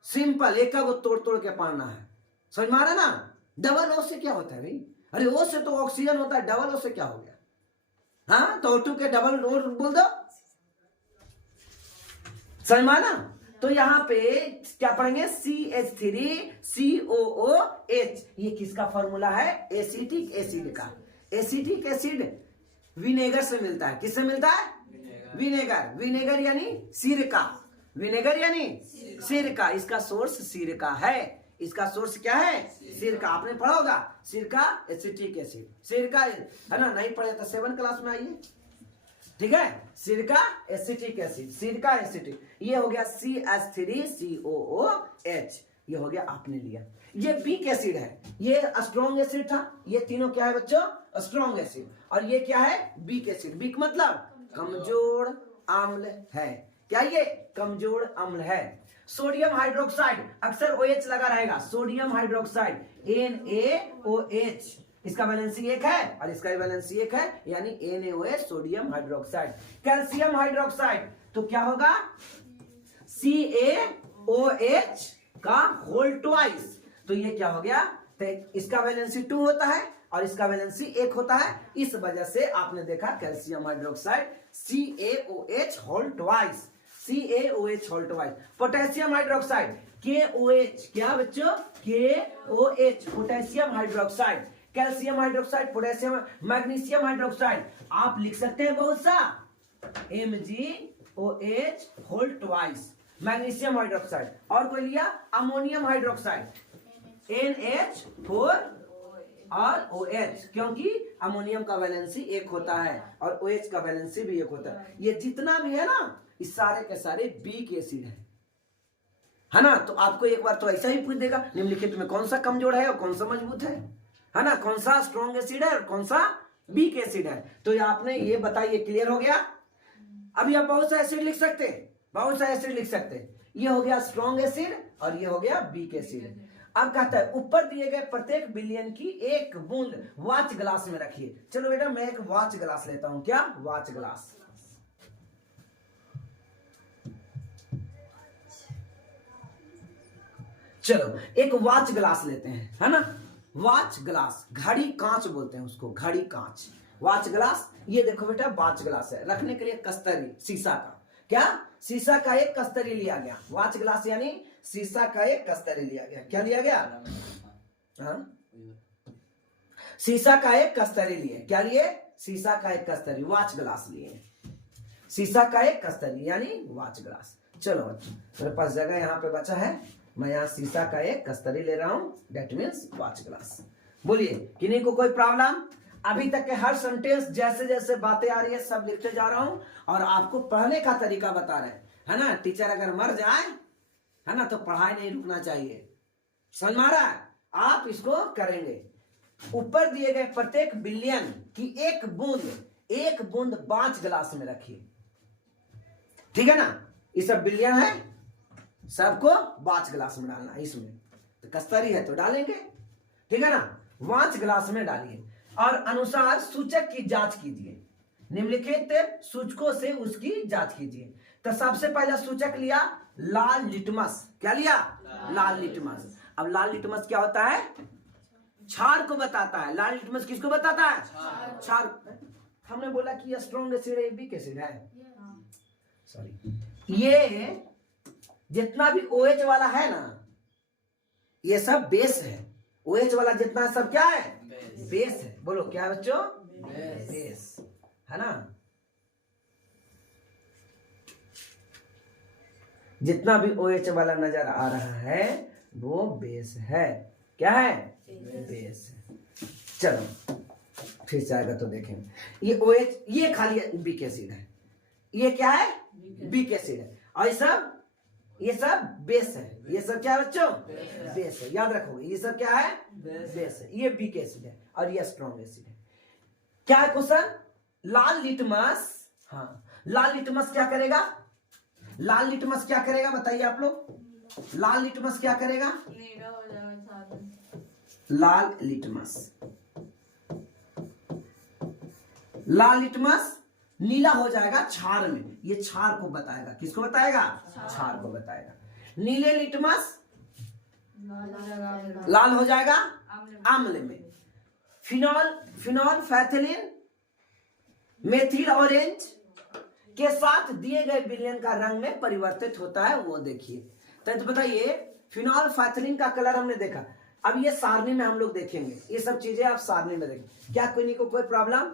सिंपल एक को तोड़ तोड़ के पढ़ना है, समझ में आ रहा है ना। डबल ओ से क्या होता है भाई, अरे ओ से तो ऑक्सीजन होता है, डबल ओ से क्या हो गया। हाँ तो O2 के डबल ओ बोल दो, समझ में आना। तो यहाँ पे क्या पढ़ेंगे CH3COOH, ये किसका फॉर्मूला है, एसिटिक एसिड का। एसिटिक एसिड विनेगर से मिलता है, किससे मिलता है, विनेगर। विनेगर यानी सिरका, विनेगर यानी सिरका, इसका सोर्स सिरका है। इसका सोर्स क्या है, सिरका। आपने पढ़ा होगा सिरका एसिटिक एसिड, सिरका है ना, नहीं पढ़े तो 7 क्लास में आइए, ठीक है। सिरका एसिटिक एसिड, सिरका एसिटिक, ये हो गया CH3COOH, ये हो गया आपने लिया। ये बीक एसिड है, ये स्ट्रॉन्ग एसिड था, ये तीनों क्या है बच्चों, स्ट्रॉन्ग एसिड। और ये क्या है, बीक एसिड। बीक मतलब कमजोर अम्ल है, क्या ये कमजोर अम्ल है। सोडियम हाइड्रोक्साइड अक्सर OH लगा रहेगा, सोडियम हाइड्रोक्साइड NaOH, इसका वैलेंसी 1 है और इसका वैलेंसी 1 है, यानी NaOH sodium hydroxide. Calcium hydroxide तो क्या होगा, CaOH का होल ट्वाइस। तो ये क्या हो गया, तो इसका वैलेंसी 2 होता है और इसका वैलेंसी 1 होता है, इस वजह से आपने देखा calcium hydroxide CaOH whole twice, CaOH whole twice. Potassium hydroxide KOH, क्या बच्चों, KOH potassium hydroxide. Calcium hydroxide, potassium, magnesium hydroxide आप लिख सकते हैं बहुत सा, MgOH whole twice, magnesium hydroxide. और कोई लिया अमोनियम हाइड्रोक्साइड NH4 और OH, क्योंकि अमोनियम का वैलेंसी 1 होता है और OH का वैलेंसी भी 1 होता है। ये जितना भी है ना, इस सारे के सारे बीक एसिड है ना। तो आपको एक बार तो ऐसा ही पूछ देगा निम्नलिखित में कौन सा कमजोर है और कौन सा मजबूत है ना, कौन सा स्ट्रॉन्ग एसिड है और कौन सा बीक एसिड है। तो ये आपने ये बताइए, क्लियर हो गया। अभी आप बहुत सा एसिड लिख सकते हैं, बहुत सा एसिड लिख सकते हैं। ये हो गया स्ट्रॉन्ग एसिड और ये हो गया बीक एसिड। अब कहता है ऊपर दिए गए प्रत्येक बिलियन की 1 बूंद वॉच ग्लास में रखिए। चलो बेटा मैं एक वॉच ग्लास लेता हूं, क्या वॉच ग्लास, चलो एक वॉच ग्लास लेते हैं, है ना। वॉच ग्लास, घड़ी कांच बोलते हैं उसको, घड़ी कांच, वॉच ग्लास। ये देखो बेटा वॉच ग्लास है, रखने के लिए कस्तरी शीशा का, क्या शीशा का एक कस्तरी लिया गया। वॉच ग्लास यानी शीशा का एक कस्तरी लिया गया, क्या लिया गया, हाँ शीशा का एक कस्तरी लिए, क्या लिए, शीशा का एक कस्तरी, वॉच ग्लास लिए, शीशा का एक कस्तरी यानी वॉच ग्लास। चलो मेरे पास जगह यहाँ पे बचा है, मैं यहाँ शीशा का एक कस्तरी ले रहा हूं, डेट मीन्स वॉच ग्लास। बोलिए किन्हीं को कोई प्रॉब्लम। अभी तक के हर सेंटेंस जैसे जैसे बातें आ रही है सब लिखते जा रहा हूं और आपको पढ़ने का तरीका बता रहे हैं, है ना। टीचर अगर मर जाए, है ना, तो पढ़ाई नहीं रुकना चाहिए, समझ में आ रहा है। आप इसको करेंगे। ऊपर दिए गए प्रत्येक बिलियन की 1 बूंद 5 गिलास में रखिए, ठीक है ना। ये सब बिलियन है, सबको 5 गिलास में डालना है। इसमें तो कस्तरी है तो डालेंगे, ठीक है ना। 5 गिलास में डालिए और अनुसार सूचक की जांच कीजिए। निम्नलिखित सूचकों से उसकी जांच कीजिए। तो सबसे पहला सूचक लिया लाल लिटमस, क्या लिया, लाल लिटमस। अब लाल लिटमस क्या होता है, क्षार को बताता है। लाल लिटमस किसको बताता है, क्षार। हमने बोला कि ये स्ट्रॉन्ग एसिड है, बीक एसिड है, सॉरी, ये जितना भी OH वाला है ना, ये सब बेस है। OH वाला जितना है सब क्या है, बेस है। बोलो क्या है बच्चों, बेस, है ना। जितना भी OH वाला नजर आ रहा है वो बेस है, क्या है, बेस है। चलो फिर से आएगा तो देखेंगे। ये OH, ये खाली बीक एसिड है, ये क्या है, बीक एसिड है। और ये सब बेस है। ये सब क्या है बच्चों, बेस है, याद रखोगे। ये सब क्या है, बेस है। ये बीक एसिड है और ये स्ट्रॉन्ग एसिड है। क्या है क्वेश्चन? लाल लिटमस, हाँ लाल लिटमस क्या करेगा? लाल लिटमस क्या करेगा बताइए आप लोग? लाल लिटमस क्या करेगा? नीला हो जाएगा। लाल लिटमस, लाल लिटमस नीला हो जाएगा क्षार में। ये क्षार को बताएगा, किसको बताएगा? क्षार को बताएगा। नीले लिटमस लाल हो जाएगा अम्ल में। फिनॉल फैथिलीन मेथिल ऑरेंज के साथ दिए गए विलयन का रंग में परिवर्तित होता है, वो देखिए। तो बताइए फिनॉल फैथिलीन का कलर हमने देखा, अब ये सारणी में हम लोग देखेंगे, ये सब चीजें आप सारणी में देखेंगे। क्या कोई कोई प्रॉब्लम?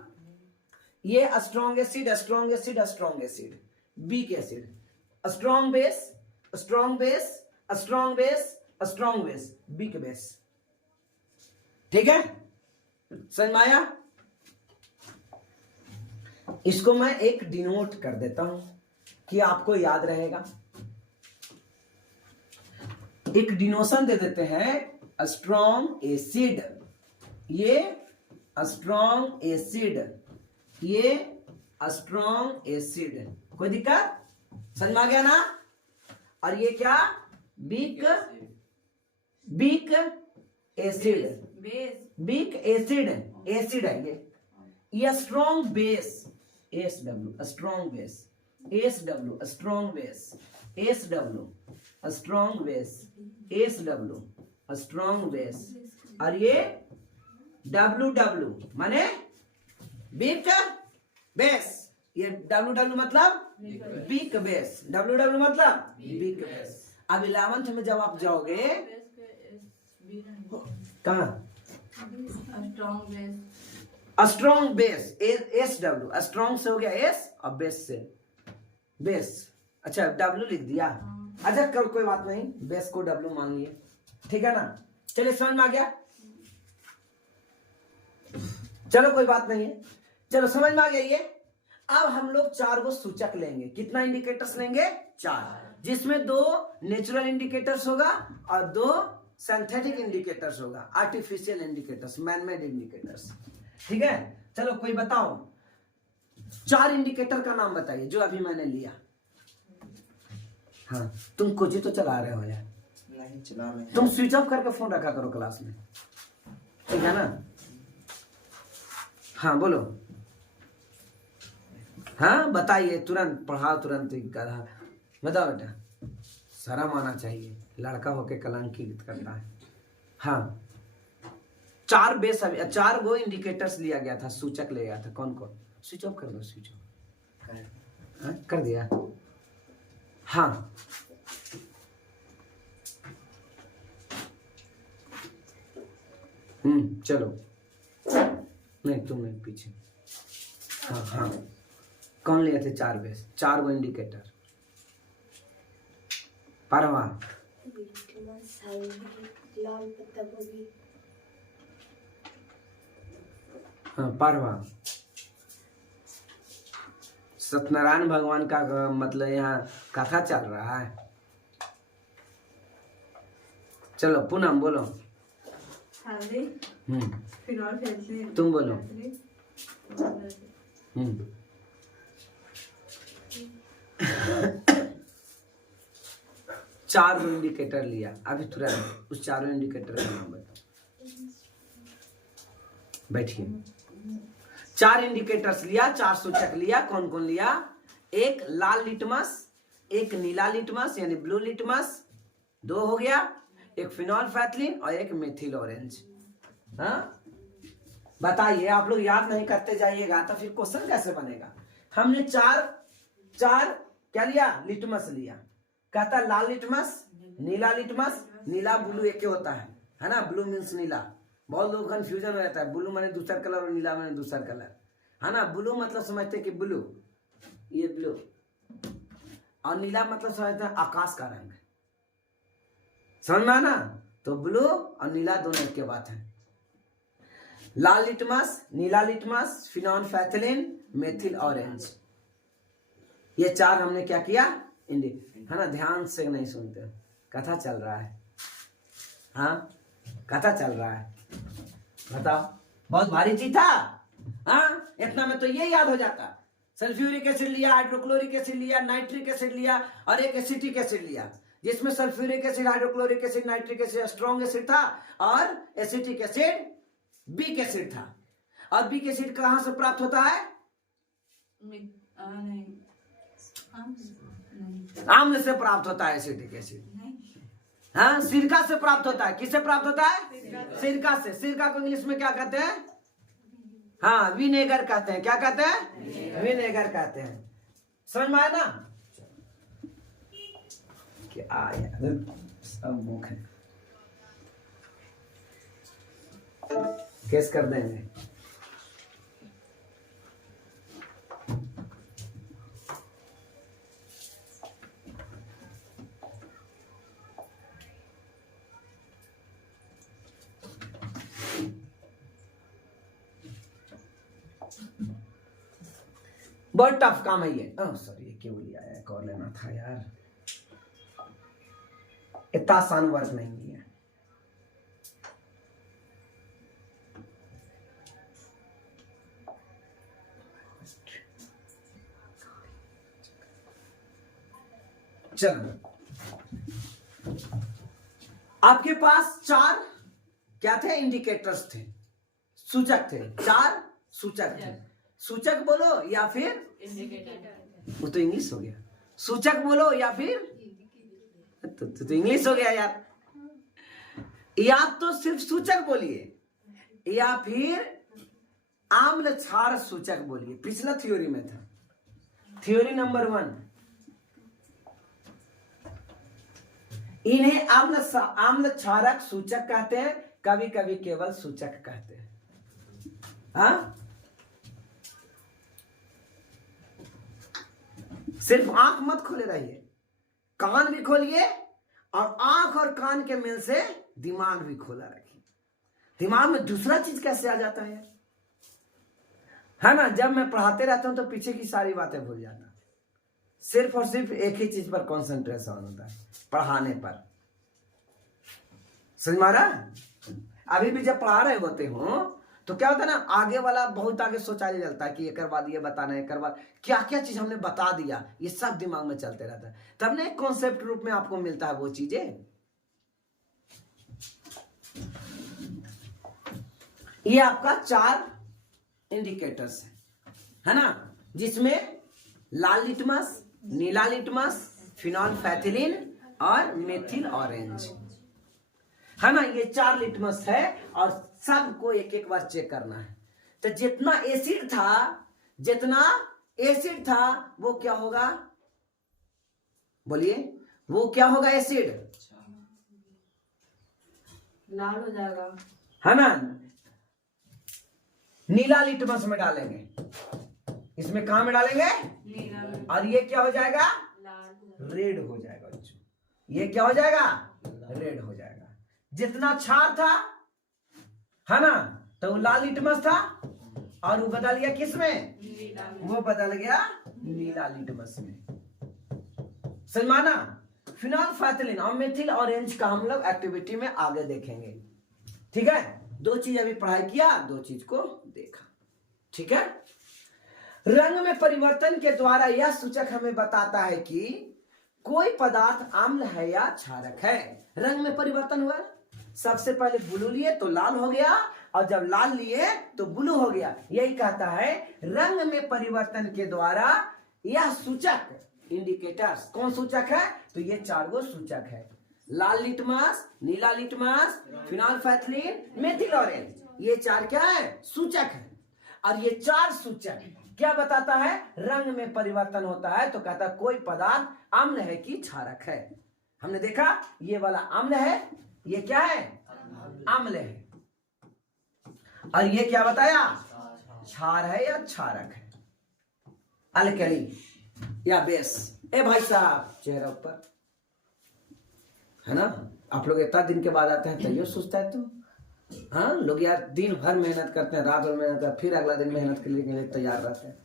ये strong acid, strong acid, strong acid, weak acid, strong base, strong base, strong base, strong base, weak base. ठीक है, समझ में आया? इसको मैं एक डिनोट कर देता हूं कि आपको याद रहेगा। एक डिनोशन दे देते हैं, स्ट्रॉन्ग एसिड, ये स्ट्रॉन्ग एसिड, ये स्ट्रॉन्ग एसिड। कोई दिक्कत? समझ में आ गया ना? और ये क्या? Weak acid, weak acid, acid है ये strong base, S W strong base, S W strong base, S W strong base, S W strong base, और ये डब्ल्यू डब्ल्यू माने वीक बेस। ये डब्ल्यू डब्ल्यू मतलब वीक बेस, डब्ल्यू डब्ल्यू मतलब weak base. अब 11th में जब आप जाओगे कहा? Strong base, S W, strong से हो गया एस और बेस से बेस। अच्छा डब्ल्यू लिख दिया, अच्छा कोई बात नहीं, बेस को डब्ल्यू मान लिए, ठीक है ना? चलिए समझ में आ गया? चलो कोई बात नहीं है, चलो समझ में आ गया ये। अब हम लोग 4 को सूचक लेंगे। कितना इंडिकेटर्स लेंगे? 4, जिसमें 2 नेचुरल इंडिकेटर्स होगा और 2 सिंथेटिक इंडिकेटर्स होगा, आर्टिफिशियल इंडिकेटर्स, मैनमेड इंडिकेटर्स। ठीक है, चलो कोई बताओ 4 इंडिकेटर का नाम बताइए जो अभी मैंने लिया। हाँ तुम कुछ ही तो चला रहे हो यार। नहीं चला रहे, तुम स्विच ऑफ करके फोन रखा करो क्लास में, ठीक है ना? हाँ बोलो, हाँ बताइए, तुरंत पढ़ाओ, तुरंत गधा। बताओ बेटा, शर्म आना चाहिए, लड़का होके कलंकित करता है। हाँ 4 बेस, 4 गो इंडिकेटर्स लिया गया था, सूचक ले गया था। कौन कौन? स्विच ऑफ कर दो, स्विच ऑफ कर दिया। हाँ चलो, नहीं तुम नहीं, पीछे। हाँ हाँ कौन लिए थे 4 बेस, 4 गो इंडिकेटर? परवा, लाल पत्ता गोभी, हाँ परवा। सत्यनारायण भगवान का मतलब यहाँ कथा चल रहा है। चलो पूनम बोलो। हल्दी, फिनॉल फैथिलीन, तुम बोलो। 4 गो इंडिकेटर लिया अभी तुरंत, उस 4 इंडिकेटर का नाम बताओ। बैठिए, 4 इंडिकेटर्स लिया, 4 सूचक लिया। कौन कौन लिया? एक लाल लिटमस, एक नीला लिटमस यानी ब्लू लिटमस, 2 हो गया, एक फिनॉल फैथिलीन और एक मेथिल ऑरेंज। हाँ बताइए, आप लोग याद नहीं करते जाइएगा तो फिर क्वेश्चन कैसे बनेगा? हमने 4 क्या लिया? लिटमस लिया। कहता है लाल लिटमस, नीला लिटमस, नीला ब्लू एक ही होता है ना? ब्लू मीन्स नीला। बहुत लोग कंफ्यूजन हो जाता है, ब्लू माने दूसरा कलर और नीला माने दूसरा कलर, है ना? ब्लू मतलब समझते हैं कि ब्लू, ये ब्लू, और नीला मतलब समझते हैं आकाश का रंग। समझ में आना? तो ब्लू और नीला दोनों एक के बात है। लाल लिटमस, नीला लिटमस, फिनॉल फैथिलीन, मेथिल ऑरेंज, ये 4 हमने क्या किया? है ना? ध्यान से नहीं सुनते, कथा चल रहा है। हाँ कथा चल रहा है, बताओ। बहुत भारी चीज था। हाँ इतना में तो ये याद हो जाता, सल्फ्यूरिक एसिड लिया, हाइड्रोक्लोरिक एसिड लिया, नाइट्रिक एसिड लिया और एक एसिटिक एसिड लिया, जिसमें sulphuric acid, hydrochloric acid, nitric acid strong acid था और एसिटिक एसिड वीक एसिड था। और वीक एसिड कहां से प्राप्त होता है? आम्ल से प्राप्त होता है एसिटिक एसिड। हाँ, सिरका से प्राप्त होता है। किससे प्राप्त होता है? सिरका से। सिरका को इंग्लिश में क्या कहते हैं? हाँ, विनेगर कहते हैं। क्या कहते हैं? विनेगर कहते हैं। समझ में आया ना? क्या यार, सब मुख है, केस कर देंगे। बहुत टफ काम है ये। सॉरी, ये क्यों लिया है? एक और लेना था यार, इतना आसान वर्क नहीं है। चलो, आपके पास 4 क्या थे? इंडिकेटर्स थे, सूचक थे। 4 सूचक थे। सूचक बोलो या फिर वो तो इंग्लिश हो गया। सूचक बोलो या फिर तो इंग्लिश हो गया यार। या तो सिर्फ सूचक बोलिए या फिर आम्ल क्षार सूचक बोलिए। पिछला थ्योरी में था, थ्योरी नंबर 1। इन्हें आम्ल क्षारक सूचक कहते हैं, कभी कभी केवल सूचक कहते हैं। हाँ, सिर्फ आंख मत खोले रहिए, कान भी खोलिए और आंख और कान के मिल से दिमाग भी खोला रखिए। दिमाग में दूसरा चीज कैसे आ जाता है ना? जब मैं पढ़ाते रहता हूं तो पीछे की सारी बातें भूल जाता, सिर्फ और सिर्फ एक ही चीज पर कंसंट्रेशन होता है, पढ़ाने पर। समझ में आ रहा है? अभी भी जब पढ़ा रहे होते हो तो क्या होता है ना, आगे वाला बहुत आगे सोचा जाता है कि एक बाद ये बताना है, एक बाद क्या क्या चीज हमने बता दिया, ये सब दिमाग में चलते रहता है। तब ना एक कॉन्सेप्ट रूप में आपको मिलता है वो चीजें। ये आपका 4 इंडिकेटर्स है ना, जिसमें लाल लिटमस, नीला लिटमस, फिनोल्फेथिलीन और मेथिल ऑरेंज है ना। ये 4 लिटमस है और सबको एक एक बार चेक करना है। तो जितना एसिड था वो क्या होगा? बोलिए, वो क्या होगा? एसिड लाल हो जाएगा, है ना। नीला लिटमस में डालेंगे, इसमें कहां में डालेंगे? नीला में। और ये क्या हो जाएगा? लाल, रेड हो जाएगा बच्चों। ये क्या हो जाएगा? रेड हो जाएगा। जितना क्षार था है ना, तो वो लाल लिटमस था और वो बदल गया किस में? वो बदल गया नीला लिटमस में। सलमाना, फिनोल्फेथिलीन और मेथिल ऑरेंज का हम लोग एक्टिविटी में आगे देखेंगे। ठीक है, 2 चीज अभी पढ़ाई किया, 2 चीज को देखा। ठीक है, रंग में परिवर्तन के द्वारा यह सूचक हमें बताता है कि कोई पदार्थ अम्ल है या क्षारक है। रंग में परिवर्तन हुआ, सबसे पहले ब्लू लिए तो लाल हो गया और जब लाल लिए तो ब्लू हो गया। यही कहता है रंग में परिवर्तन के द्वारा यह सूचक, इंडिकेटर्स। कौन सूचक है? तो ये 4 गो सूचक है, लाल लिटमस, नीला लिटमस, फिनोल्फेथिलीन, मेथिल ऑरेंज। ये 4 क्या है? सूचक है। और ये 4 सूचक क्या बताता है? रंग में परिवर्तन होता है तो कहता है कोई पदार्थ अम्ल है कि क्षारक है। हमने देखा ये वाला अम्ल है, ये क्या है? अम्ल है। और ये क्या बताया? क्षार है या क्षारक है, अल्कली या बेस। ए भाई साहब, चेहरा ऊपर है ना। आप लोग इतना दिन के बाद आते हैं तैयो सोचता है तो हाँ, लोग यार दिन भर मेहनत करते हैं, रात भर मेहनत करते हैं, फिर अगला दिन मेहनत के लिए तैयार रहते हैं।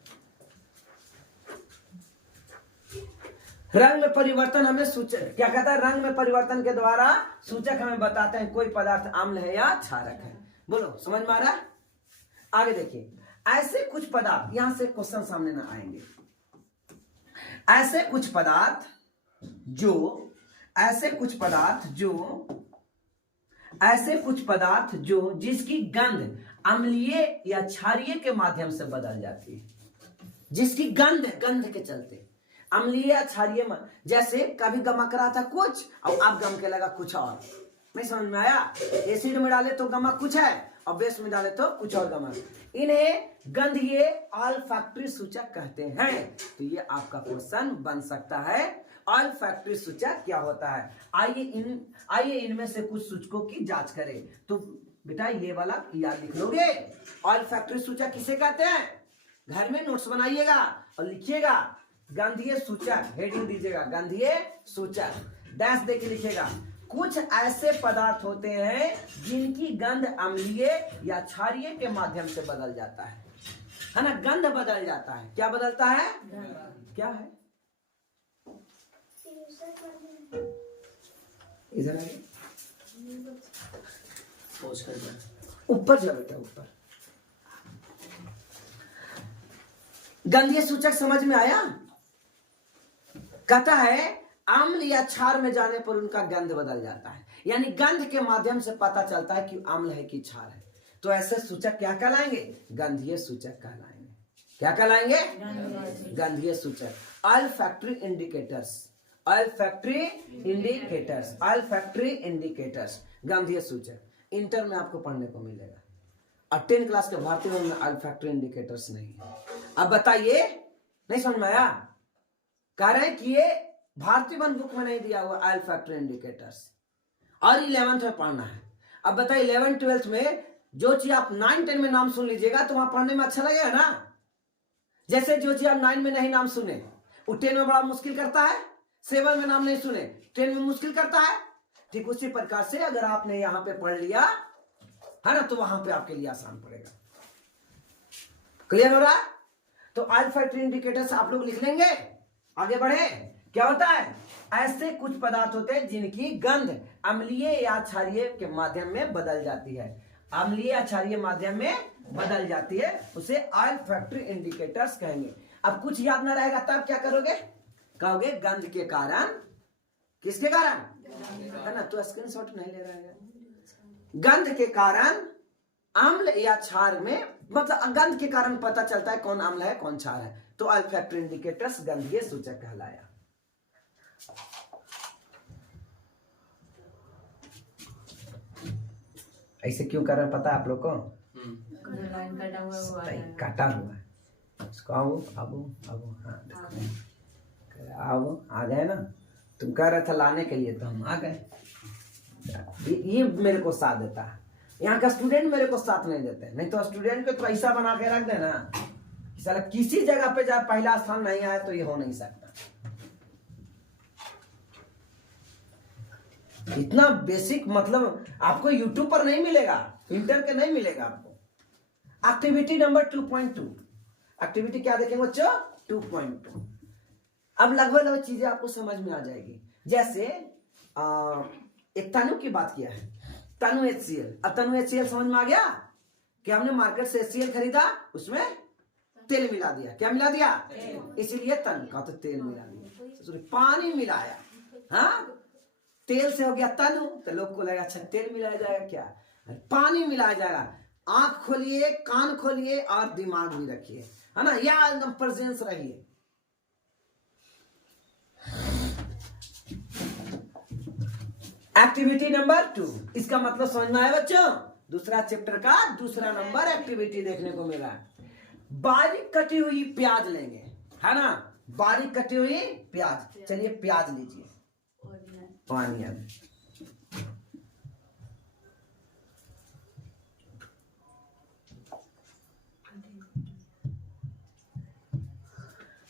रंग में परिवर्तन हमें सूचक क्या कहता है? रंग में परिवर्तन के द्वारा सूचक हमें बताते हैं कोई पदार्थ अम्ल है या क्षारक है। बोलो, समझ में आ रहा है? आगे देखिए, ऐसे कुछ पदार्थ, यहां से क्वेश्चन सामने ना आएंगे, ऐसे कुछ पदार्थ जो जिसकी गंध अम्लीय या क्षारीय के माध्यम से बदल जाती है, जिसकी गंध के चलते अम्लीय या क्षारीय, जैसे कभी गमक रहा था कुछ और अब गम के लगा कुछ और, नहीं समझ में आया? एसिड में डाले तो गमक कुछ है और बेस में डाले तो कुछ और गमक, इन्हें गंधीय ऑल्फैक्टरी सूचक कहते हैं। तो ये आपका क्वेश्चन बन सकता है, ऑल्फैक्टरी सूचक क्या होता है। आइए इनमें से कुछ सूचकों की जांच करें। तो बेटा ये वाला याद लिख लोगे, ऑल्फैक्टरी सूचक किसे कहते हैं? घर में नोट्स बनाइएगा और लिखिएगा गंधीय सूचक, हेडिंग दीजिएगा गंधीय सूचक, डैश दे के लिखिएगा। कुछ ऐसे पदार्थ होते हैं जिनकी गंध अम्लीय या क्षारीय के माध्यम से बदल जाता है ना? गंध बदल जाता है। क्या बदलता है? क्या है? इधर आइए, ऊपर जाओ बेटा, ऊपर। गंधीय सूचक समझ में आया? कहता है अम्ल या क्षार में जाने पर उनका गंध बदल जाता है, यानी गंध के माध्यम से पता चलता है कि अम्ल है कि क्षार है। तो ऐसे सूचक क्या कहलाएंगे? गंधीय सूचक कहलाएंगे। क्या कहलाएंगे? गंधीय सूचक। ऑल्फैक्टरी इंडिकेटर्स गंधीय सूचक इंटर में आपको पढ़ने को मिलेगा, और 10 क्लास के भारतीय में ऑल्फैक्टरी इंडिकेटर्स नहीं है। अब बताइए, नहीं समझ में आया? कह रहे हैं कि ये भारतीय वन बुक में नहीं दिया हुआ ऑल्फैक्टरी इंडिकेटर्स, और 11th में पढ़ना है। अब बताइए 11th 12th में जो चीज आप 9 10 में नाम सुन लीजिएगा तो वहां पढ़ने में अच्छा लगेगा ना। जैसे जो चीज आप 9 में नहीं नाम सुने वो 10 में बड़ा मुश्किल करता है, 7 में नाम नहीं सुने 10 में मुश्किल करता है। ठीक उसी प्रकार से अगर आपने यहां पे पढ़ लिया है ना, तो वहां पे आपके लिए आसान पड़ेगा। क्लियर हो रहा है? तो ऑल्फैक्टरी इंडिकेटर्स आप लोग लिख लेंगे। आगे बढ़े। क्या होता है? ऐसे कुछ पदार्थ होते हैं जिनकी गंध अम्लीय या क्षारीय के माध्यम में बदल जाती है, अम्लीय या क्षारीय माध्यम में बदल जाती है, उसे ऑल्फैक्टरी इंडिकेटर्स कहेंगे। अब कुछ याद ना रहेगा तब क्या करोगे? कहोगे गंध के कारण। किसके कारण? है ना? तो स्क्रीनशॉट नहीं ले रहा है। गंध के कारण अम्ल या क्षार में, मतलब गंध के कारण पता चलता है कौन अम्ल है कौन क्षार है, तो ऑल्फैक्टरी इंडिकेटर्स गंधीय सूचक कहलाया। ऐसे क्यों कर रहे पता है आप लोग को? काटा हुआ है इसको। आओ हाँ आओ, आ गए ना? तुम कह रहे थे लाने के लिए तो हम आ गए। ये मेरे को साथ देता है, यहाँ का स्टूडेंट मेरे को साथ नहीं देते। नहीं तो स्टूडेंट को तो ऐसा बना के रख देना, साला किसी जगह पे जब पहला स्थान नहीं आया तो ये हो नहीं सकता। इतना बेसिक मतलब आपको YouTube पर नहीं मिलेगा, इंटर के नहीं मिलेगा आपको। एक्टिविटी नंबर 2.2, एक्टिविटी क्या देखेंगे बच्चों? 2.2। अब लगभग चीजें आपको समझ में आ जाएगी। जैसे एक तनु की बात किया है, तनु HCl। अब तनु HCl समझ में आ गया कि हमने मार्केट से HCl खरीदा, उसमें तेल मिला दिया। क्या मिला दिया? इसीलिए तनु का तो तेल मिला दिया। पानी मिलाया, हाँ, तेल से हो गया तनु, तो लोग को लगा अच्छा तेल मिलाया जाएगा, क्या पानी मिलाया जाएगा। आंख खोलिए, कान खोलिए और दिमाग भी रखिए, है ना? या एकदम प्रेजेंस रहिए। एक्टिविटी नंबर 2, इसका मतलब समझ में आया बच्चों? दूसरा चैप्टर का दूसरा नंबर एक्टिविटी देखने को मिला। बारीक कटी हुई प्याज लेंगे, है ना? बारीक कटी हुई प्याज। चलिए प्याज लीजिए, ऑनियन।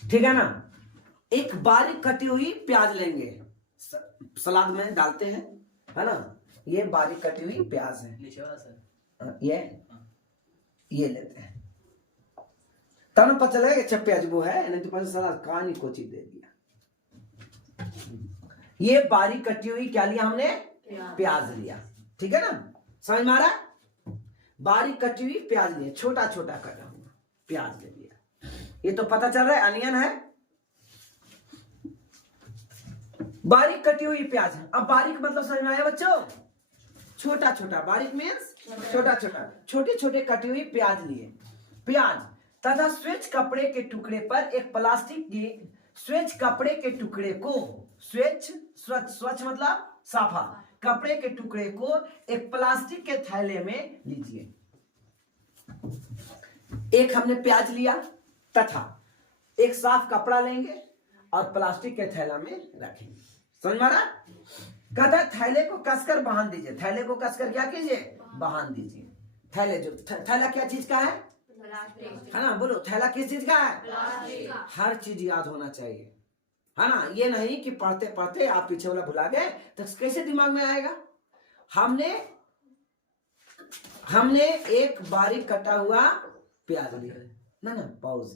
ठीक है ना? एक बारीक कटी हुई प्याज लेंगे, सलाद में डालते हैं, है ना? ये बारीक कटी हुई प्याज है, ये लेते हैं, तब ना पता चलेगा अच्छा प्याज वो है, नहीं तो पता सलाद कहानी को चीज दे दिया। ये बारीक कटी हुई क्या लिया हमने? प्याज लिया। ठीक है ना? समझ में आ रहा है? बारीक कटी हुई प्याज लिया, छोटा छोटा कटा हुआ, प्याज ले लिया। ये तो पता चल रहा है अनियन है, बारीक कटी हुई प्याज है। अब बारीक मतलब समझ में आया बच्चों? छोटा छोटा, बारीक मीन्स छोटा छोटा, छोटे छोटे कटी हुई प्याज लिए। प्याज तथा स्वच्छ कपड़े के टुकड़े पर एक प्लास्टिक की, स्वच्छ कपड़े के टुकड़े को, स्वच्छ स्वच्छ स्वच्छ मतलब साफा, कपड़े के टुकड़े को एक प्लास्टिक के थैले में लीजिए। एक हमने प्याज लिया तथा एक साफ कपड़ा लेंगे और प्लास्टिक के थैला में रखेंगे। समझ में आ रहा? कहता है थैले को कसकर बांध दीजिए। थैले को कसकर क्या कीजिए? बांध दीजिए। थैले जो थैला क्या चीज का है? है ना, बोलो थैला किस चीज का है? हर चीज याद होना चाहिए, है ना। ये नहीं कि पढ़ते पढ़ते आप पीछे वाला भुला गए तो कैसे दिमाग में आएगा। हमने एक बारीक कटा हुआ प्याज लिया। ना पॉज।